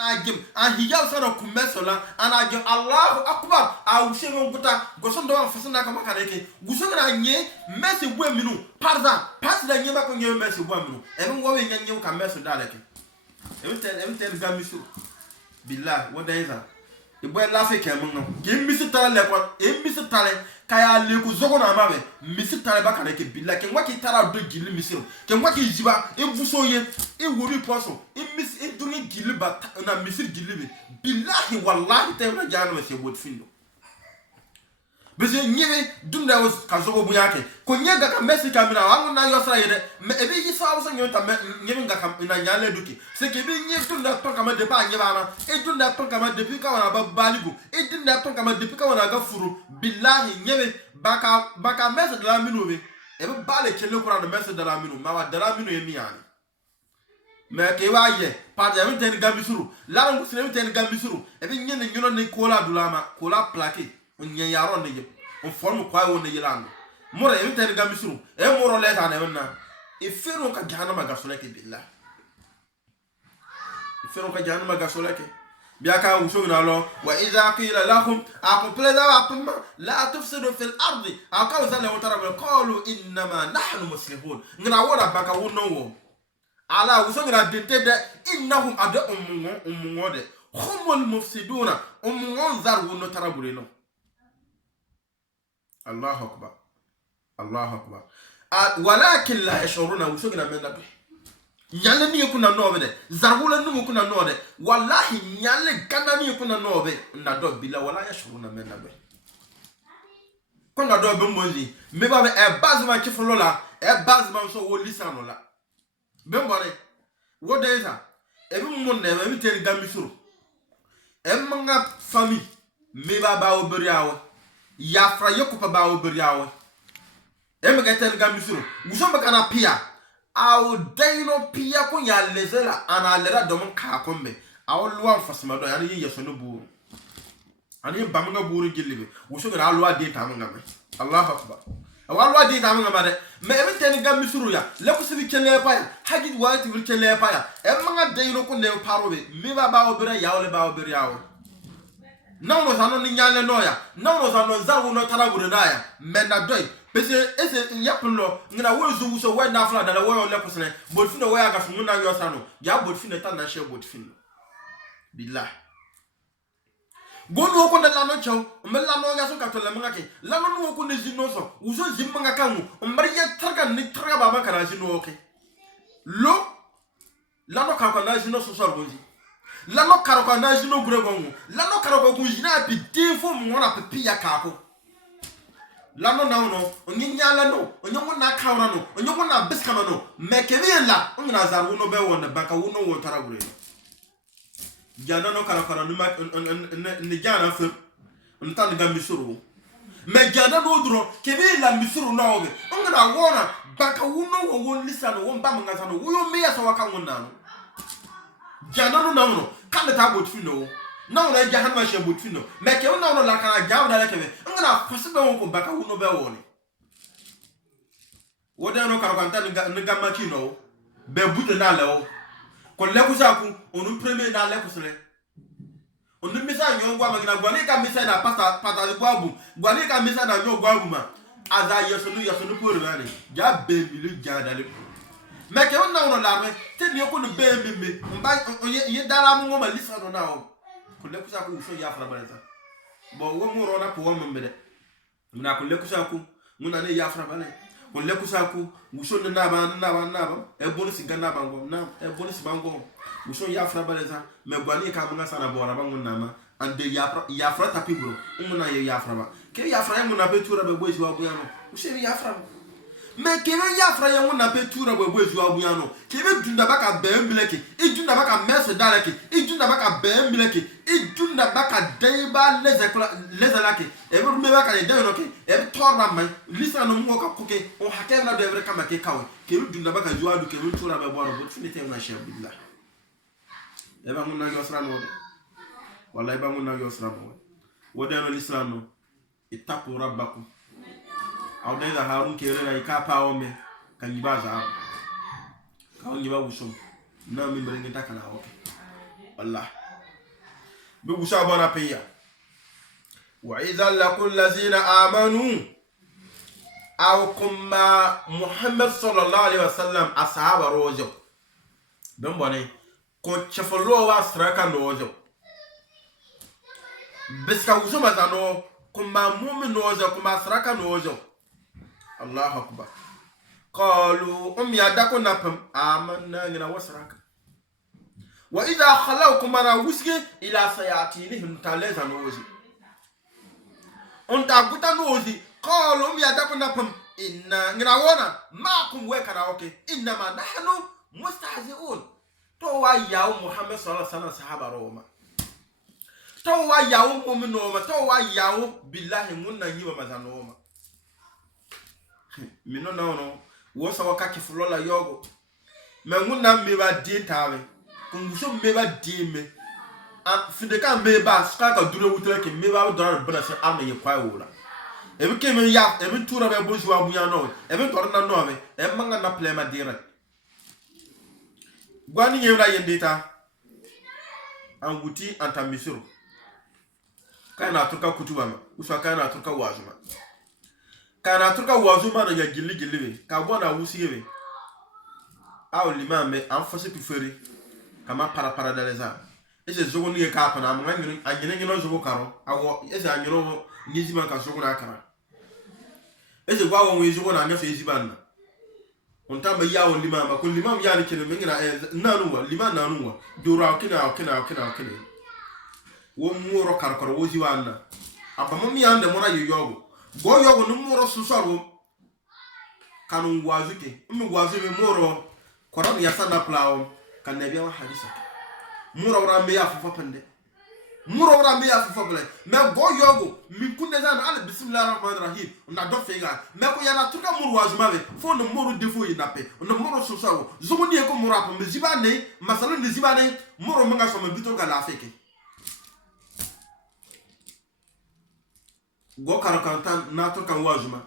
anajim an hijab sana kumesola anajim Allahu akbar a ushengo nguta gosondo wa fasana kama kaneke gusonga na nye mesi bwe minu parza pasi da nyeba ko nye mesi bwe minu ebe ngowe nyanye ka meso daleke ebe gamisu billah wada iza ibo la fe kemun no gimisi tale le kwa emisi tale kaya le ku zogo na mabe misi tale ba kaneke billah ke ngwa ki tara do gili misiro ke ngwa ki jiba e vuso ye e wori poso e misi e dungi gili ba na misir gili be billahi wallahi te na jana me se bot findo bese nyebe dunda was ka zogo bu yake ko nyega ka mesi kamera wangu na yosra yede me ebe yi sawo so nyota nyebe nga kam na nyale duki se ke be nyi dunda to kama de ba nyeba ma e dunda to kama depuis ka wana ba baligo e dunda to kama depuis ka wana ga furu billahi nyebe baka mesi de la minu be ebe bale kele kura de mesi de la minu ma wa de la minu yemi yani me ke wa ye pa de mi ten gambisuru la ngu sire mi ten gambisuru ebe nyene nyono ne kola dulama kola plaqué on yaron ne on forme quoi on ne yelando mora e tene gamisuru e moro leta ne wonna e fero ka jahannama gasoleke billah e fero ka jahannama gasoleke biaka uso na lo wa idha qila lahum aqplada wa tumma la tufsidu fil ardi aka usala wa tarabu qalu inma nahnu muslihun ngina wora baka wono wo ala uso ngina dentede innahum ada umungode humul mufsiduna umungon zar wono tarabu no Allahu akbar Allahu akbar walakin la yashuruna usugina menda be nyale ni kuna nobe de zarhula numu kuna node wallahi nyale kana ni kuna nobe na do bila wala yashuruna menda be kuna do be mozi me ba be e bazma kifolo la e bazma so wo lisano la be mbore wo deja e bi mun ne be teri gamisuru e manga famille me ba oberiawo yafra yokupa ba oberiawo emega tel gamisuru gusomba kana pia au daino pia ko ya lezela ana lera dom ka kombe au luwa fasma do yani yeso no buru ani bamanga buru gillibe gusoga na luwa de tamanga me Allahu akbar awalwa de tamanga made me tel gamisuru ya le ko sibi kele pa ya hagi wati wil kele pa ya emanga daino ko ne parobe mi ba obera yawo le ba oberiawo no zano ni nyale noya no zano zawu no tarabure naya mena doy bese ese nyaplo ngina wozu so we na fla dala wo le kusene bodfino we aga fu na yo sano ya bodfino ta na she bodfino billah gonu ko na lano chaw mela no ga so ka to le mangake lano no ko ne jino so uzo jimanga kangu mbari ya targa ni targa baba kana jino oke lo lano ka ko na jino so so bonji lano karoko na jino guregongu lano karoko ku jina bi defo mo na pepi ya kako lano na no onyinyala no onyomo na kawra no onyomo na biskama no mekebe la ongina zaru no be wona baka wono wo taragure jana no karoko no ni jana fe ntan ga misuru me jana no duro kebe la misuru na oge ongina wona baka wono wo won lisano won ba manga sano wo me ya so waka wona no jana no kande ta botfino na wona jahannama she botfino me ke wona no la kana jawda la kebe ngana fasibe won ko baka wono be woni woda no karokanta ni gamma kino be buto na lewo ko lekusa ku onu premier na lekusle onu misa nyo ngwa magina gwani ka misa na pata gwabu gwani ka misa na nyo gwabu ma aza yesonu ko rubani ja be milu jadale meke wona wono la me te ni ko no be meme mba ye dara mu ngoma lisa no na o ko le kusa ku so ya fara baleza bo wo mu ro na ko wo mbede muna ko le kusa ku muna ne ya fara bale ko le kusa ku wuso na ba e bonus ganna bango na e bonus bango wuso ya fara baleza me gwani ka mu sana bo na bango na ma ande ya fara tapi bro muna ye ya fara ba ke ya fara mu na be tura be bozi wa bu ya no wuso ya fara me kebe ya fra ya wona pe tura bwe ezu abu ya no kebe dunda baka be mbileke idunda baka mese daleke idunda baka be mbileke idunda baka deiba lezalake ebe rume baka de no ke ebe torna mai lisa no mo ka koke o hakebe na devre kama ke kawe kebe dunda baka ju adu kebe tura be boro bo finite na she billah ebe mun na yosra no wallahi ba mun na yosra mo wodano l'islam no ittaqu rabbakum aw da harun kere na ikapa ome kan yibaza ka on yiba wusum na min bere ngita kana oke wallah بوسا بنا بيا وإذا لكل الذين آمنوا أو كما محمد صلى الله عليه وسلم أصحاب روجو بمبوني كون شفلو واسركا نوجو بسكا وزوما زانو كما مؤمن نوجو كما سركا نوجو الله أكبر قالوا يدكو نفهم آمنا لنا وسركا وإذا خلوا كما وسكي إلى سياتينهم تاليزا نوجو أنت أقول نوجي قالوا يدكو نفهم إن نراونا معكم وكنا أوكي إنما نحن مستهزئون توا ياو محمد صلى الله عليه وسلم صحابة روما توا ياو مؤمن روما توا ياو بالله منا يبا مزانوما منو نونو وسا وكاكي فلولا يوغو منا ميبا دين تاوي كنغسو ميبا دين مي فيدكا ميبا سكاكا دورو وتلكي ميبا دوران بناسي أمنا يقاي ولا ebe keme ya ebe tura be bonjour abuya no ebe torna no be e manga na plema direct gwani yewla yendita anguti anta misuru kana turka kutubama uswa kana turka wazuma na ya gilli be ka bona wusibe aw limame an fosse piferi kama para daleza ese zogo ni ka pa na manga anyene no zogo karo awo ese anyoro nizima ka zogo na kara ese gwa won wezugo na nyafe ezibanna onta ma yawo limama ko limam yani kene mengina nanuwa liman nanuwa dura kina wo muro karkaro wozi wanna abama mi ande mona yogo go yogo no muro susaro kanu wazuke wazuke muro koram ya sana plao kan nabiya wa hadisa muro wara me ya fufa pande muro wara me ya fufa bele me go yogo mi kunne zan ala bismillahir rahmanir rahim na do fega me ko yana tuka muro wazuma be fo no muro defo yi nape no muro susaro zugo ni ko muro apa me zibane masalo ni zibane muro manga so me bito ga la feke go karakanta na to kan wazuma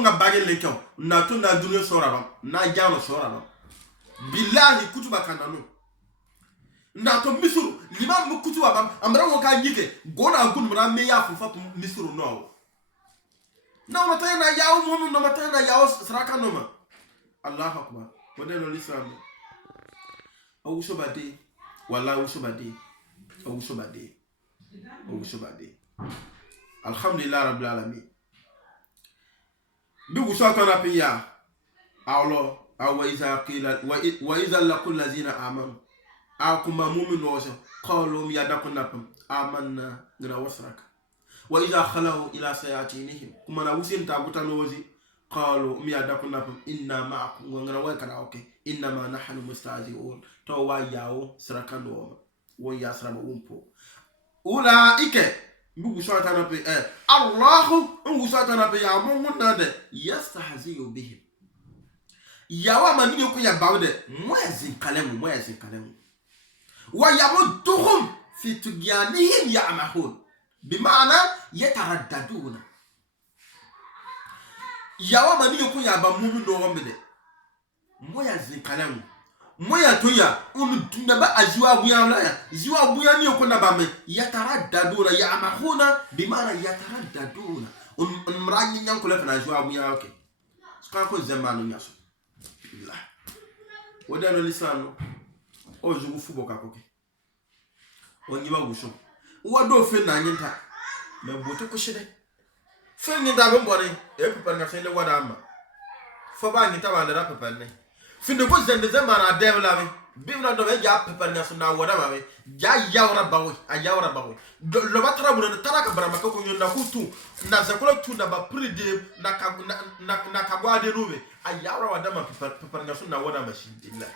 nga bagel lekaw na to na duniya soraba na jano soraba billahi kutuba kanano na to misuru liman mu kutuba bam amra wonka nyike gona gun mra me ya fufa misuru no na ona tayna yawo momu no matayna yawo saraka no ma allah akbar wadano lisan awu sobade wallahi awu sobade alhamdulillah rabbil alamin bigu sotana piya awlo aw iza qila wa iza laqul ladina amanu akuma mu'minu qalu yadakuna amanna gra wasraka wa iza khalu ila sayatinihim kuma na wusin tabutanozi qalu yadakuna inna ma'akum gra wa kana okay inna ma nahnu mustazi'un to wa yawo srakando wo yasrama umpo ulaike bigu sotana pe Allahu ngusatana pe ya munna de yastahzi'u bihim yawa mani ku ya bawde mwezi kalemu wa yamudduhum fi tugyanihim ya'mahun bima'ana yataraddaduna yawa mani ku ya ba mumu no wambe mwezi kalemu moya toya unu tunda ba ajiwa buya la ya jiwa buya ni ko na ba me yataraddaduna ya'mahuna bima'ana yataraddaduna mrani nyanko le kana jiwa buya okay ska ko zamanu nyaso billah wadano lisano o jugu fubo ka koke o nyiba gusho wado fe na nyinta me boto ko shede fe ni da bo bore e pepa na fe le wada ma fo ba nyinta wa da pepa ne finde ko zende zamana devla me bibla do be ja pepa na so na wada ma me ja yawra bawo a yawra bawo lo batra bu na taraka barama ko nyunda kutu na zakula tu na ba pride na ka gwa de rube a yawra wada ma pepa na so na wada ma shindilla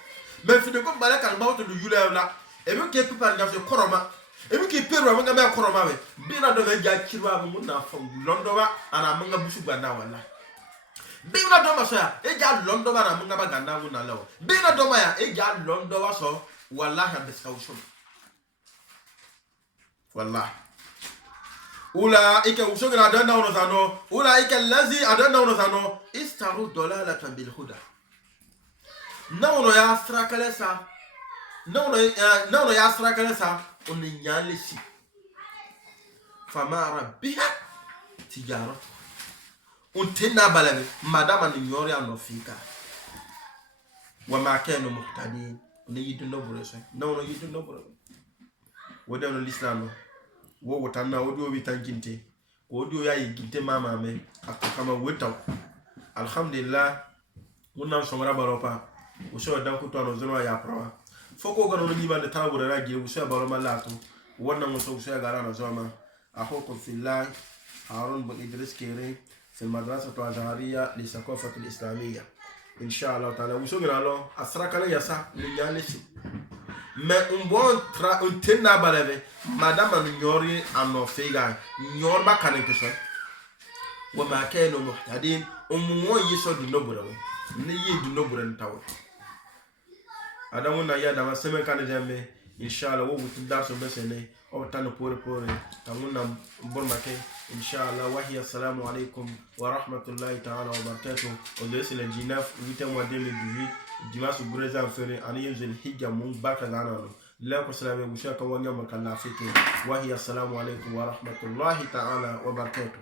me finde ko balaka ba to yula na e be ke pepa na so koroma e be ke peru ma me koroma be bina do be ja kirwa mu na fa londo ba ana manga busu ganda wala bina do ma so ya e ja londo ba na manga ba ganda mu na lawo bina do ma ya e ja londo ba so wallahi be sawsho wallahi ulaika ushogra adanda ono zano ulaika allazi adanda ono zano istaru dalalatan bil huda nauno ya srakalesa on nyale si fama rabbiha tijaratu on tenna balabe madama ni nyori ano fika wa ma kanu muhtadin on yidu no burese no yidu no burese woda no l'islam wo wotanna wodi o bitankinte wodi o yayi ginte mama me akama wetaw alhamdulillah wonna somara baropa o so dan ko to no zeno ya prawa foko gano ni bande tabura rage o so baro malato wonna mo so gara no zoma akhukum fillah Harun bin Idris Kere في المدرسة الأزهرية للثقافة الإسلامية إن شاء الله تعالى وسوغنا لو أسرك لا يسا لنيالسي mais on tenna balave madame nyori ano fega nyor ba kanen peso wa ma kayno muhtadin ummo yiso du nobura we ne yi du nobura ntawo adamu na ya dama seme kan jambe inshallah wo wutu darso besene o tan pore tamuna bor make inshallah wa hiya assalamu alaikum wa rahmatullahi ta'ala wa barakatuh o lesile jinaf 8 mois 2018 dimanche breza fere ani yezil hijja mun baka ganano la ko salame mushaka wanya makalla fike wa hiya assalamu alaikum wa rahmatullahi ta'ala wa barakatuh